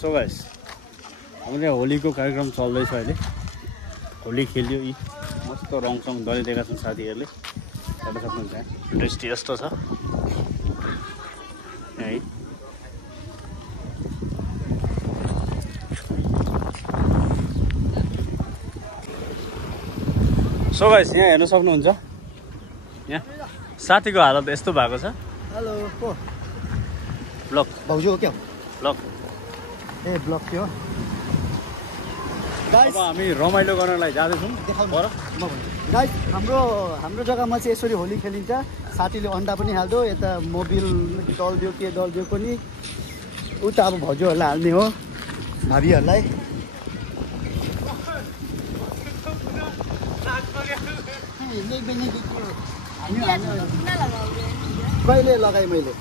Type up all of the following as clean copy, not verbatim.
So guys हाम्रो यहाँ होलीको कार्यक्रम चल्दैछ अहिले होली खेल्यो यी मस्त रङसङ दलिदिएका छन् साथीहरूले हेर्न सक्नुहुन्छ दृष्टि यस्तो छ है सो गाइस यहाँ हेर्न सक्नुहुन्छ यहाँ साथीको हालत यस्तो भएको छ हेलो को ब्लक भाउजू हो क्या ब्लक ए ब्लक थियो अब हामी रमाइलो गर्नलाई जाँदैछौँ गाइस हाम्रो जग्गामा चाहिँ यसरी होली खेलिन्छ साथीले अन्डा पनि हाल्दो यता मोबिल दल्दियो के दल्दियो पनि उता अब भाउजूहरूलाई हाल्ने हो भाबीहरूलाई कहिले लगाएँ मैले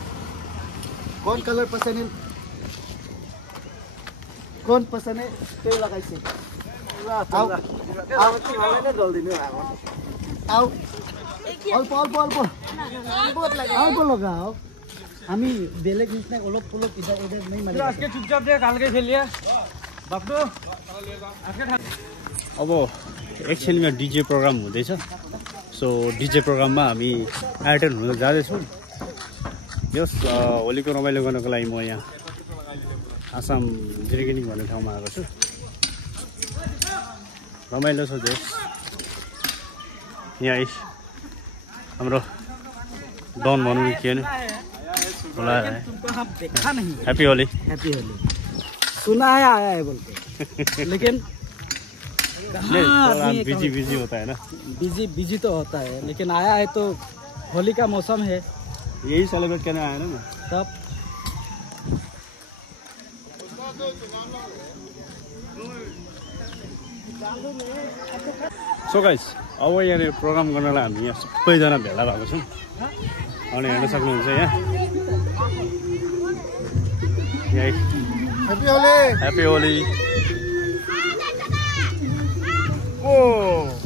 कौन कलर पसंद त्यही लगाइछ अल्प लगाओ हामी बेलेग निस्ने ओलप पोलप इधर नहीं मारे आजके चुपचाप देख हल्के खेलिए बाप्पू अब एकछिनमा डिजे प्रोग्राम हुँदैछ सो डिजे प्रोग्राममा हामी एटेन्ड हुन जाँदैछौँ यस होलीको रमाइलो गर्नको लागि म यहाँ आसाम जिरिगिनी भन्ने ठाउँमा आएको छु रमाइलो छ देश यहाँ हाम्रो डन भनौँ के होइन हैप्पी होली सुना है आया है बोल के लेकिन बिजी होता है ना बिजी तो होता है लेकिन आया है तो होली का मौसम है यही सेलिब्रेट करने आया ना मैं तब सो गाइस अब यहाँ प्रोग्राम गर्नलाई हामी यहाँ सबैजना भेला भएको छौँ अनि हेर्न सक्नुहुन्छ यहाँ ह्याप्पी होली ओ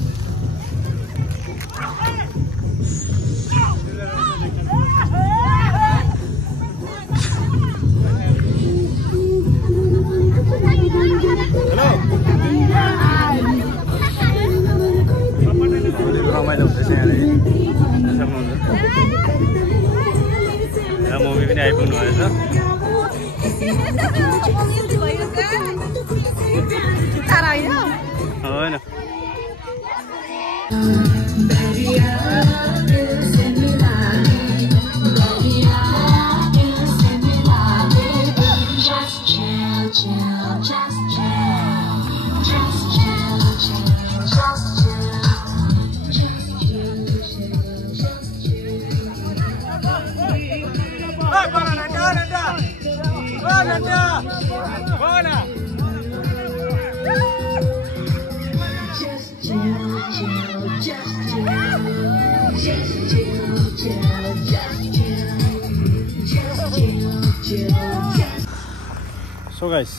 रमाइलो हुँदैछ यहाँ सक्नुहुन्छ यहाँ मम्मी पनि आइपुग्नु भएछ होइन सो गाइस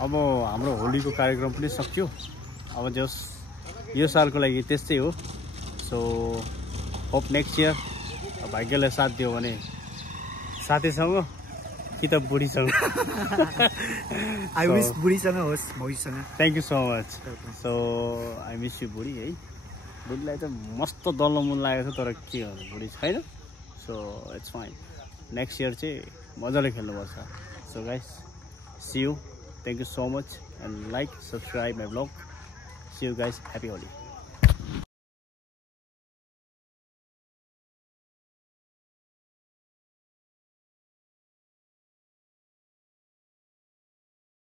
अब हाम्रो होलीको कार्यक्रम पनि सकियो अब जस यो सालको लागि त्यस्तै हो सो होप नेक्स्ट इयर भाग्यले साथ दियो भने साथीसँग कि त बुढीसँग आई विश बुढीसँग होस् भविष्यसँग thank you so much so I miss you बुढी है बुढीलाई त मस्त दल्न मन लागेको छ तर के गर्नु बुढी छैन so it's fine next year चाहिँ मजाले खेल्नुपर्छ so guys see you, thank you so much and like, subscribe my vlog, see you guys, happy Holi.